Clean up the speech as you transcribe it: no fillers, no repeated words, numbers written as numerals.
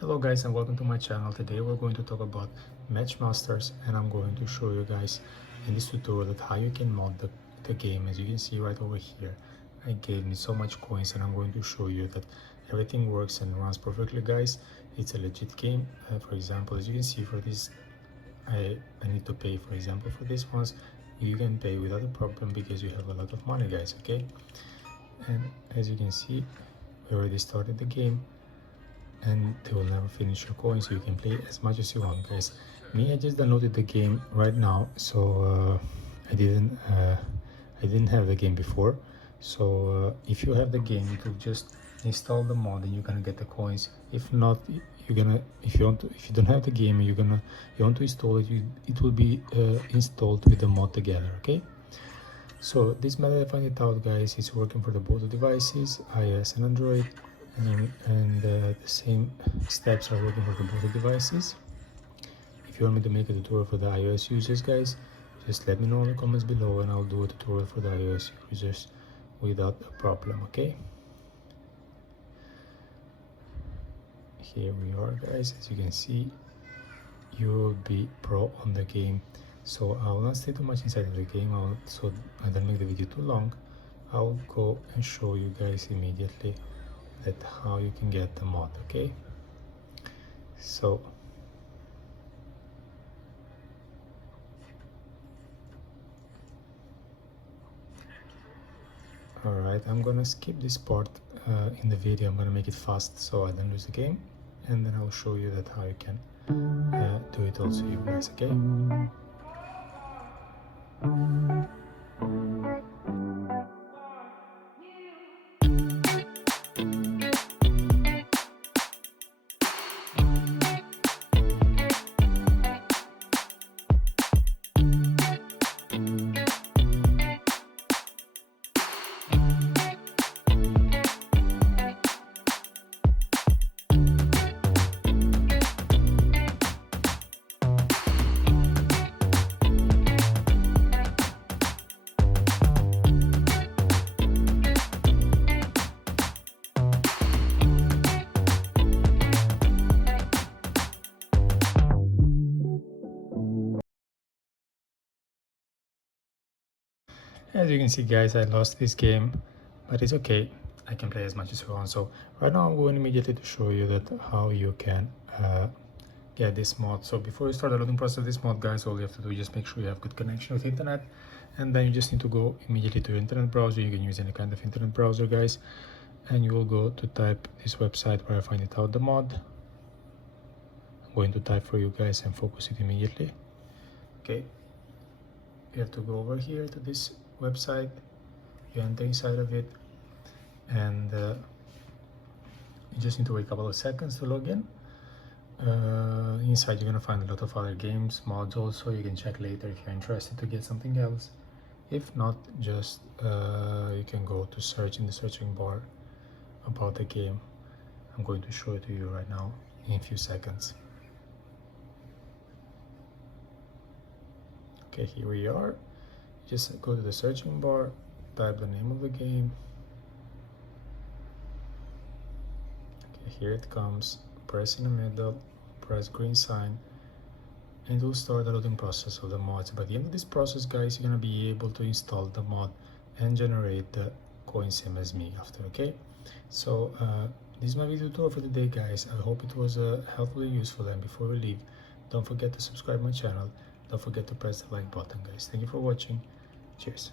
Hello guys and welcome to my channel. Today we're going to talk about Matchmasters and I'm going to show you guys in this tutorial that how you can mod the game. As you can see right over here, I gave me so much coins and I'm going to show you that everything works and runs perfectly guys. It's a legit game. For example, as you can see for this I need to pay. For example, for this ones you can pay without a problem because you have a lot of money guys, okay? And as you can see, we already started the game and they will never finish your coins, so you can play as much as you want guys. Me, I just downloaded the game right now, so I didn't have the game before. So if you have the game, you could just install the mod and you're gonna get the coins. If not, you're gonna, if you don't have the game, you want to install it, it will be installed with the mod together, okay? So this method, I find it out guys, it's working for the both devices, iOS and Android, and the same steps are working for the both devices. If you want me to make a tutorial for the iOS users guys, just let me know in the comments below and I'll do a tutorial for the iOS users without a problem, okay? Here we are guys, as you can see, you will be pro on the game. So I will not stay too much inside of the game, so I don't make the video too long. I'll go and show you guys immediately that how you can get the mod, okay? So alright, I'm gonna skip this part in the video. I'm gonna make it fast so I don't lose the game, and then I'll show you that how you can do it also you guys, okay? As you can see guys, I lost this game, but it's okay, I can play as much as I want. So right now I'm going immediately to show you that how you can get this mod. So before you start the loading process of this mod guys, all you have to do is just make sure you have good connection with internet, and then you just need to go immediately to your internet browser. You can use any kind of internet browser guys, and you will go to type this website where I find it out, the mod. I'm going to type for you guys and focus it immediately. Okay, you have to go over here to this website, you enter inside of it, and you just need to wait a couple of seconds to log in. Inside you're gonna find a lot of other games, mods also. You can check later if you're interested to get something else. If not, just you can go to search in the searching bar about the game. I'm going to show it to you right now in a few seconds. Okay, here we are. Just go to the searching bar, type the name of the game. Okay, here it comes. Press in the middle, press green sign, and it will start the loading process of the mods. By the end of this process guys, you're gonna be able to install the mod and generate the coin same as me after, okay? So this is my video tutorial for today guys. I hope it was helpful and useful, and before we leave, don't forget to subscribe my channel. Don't forget to press the like button guys. Thank you for watching. Cheers.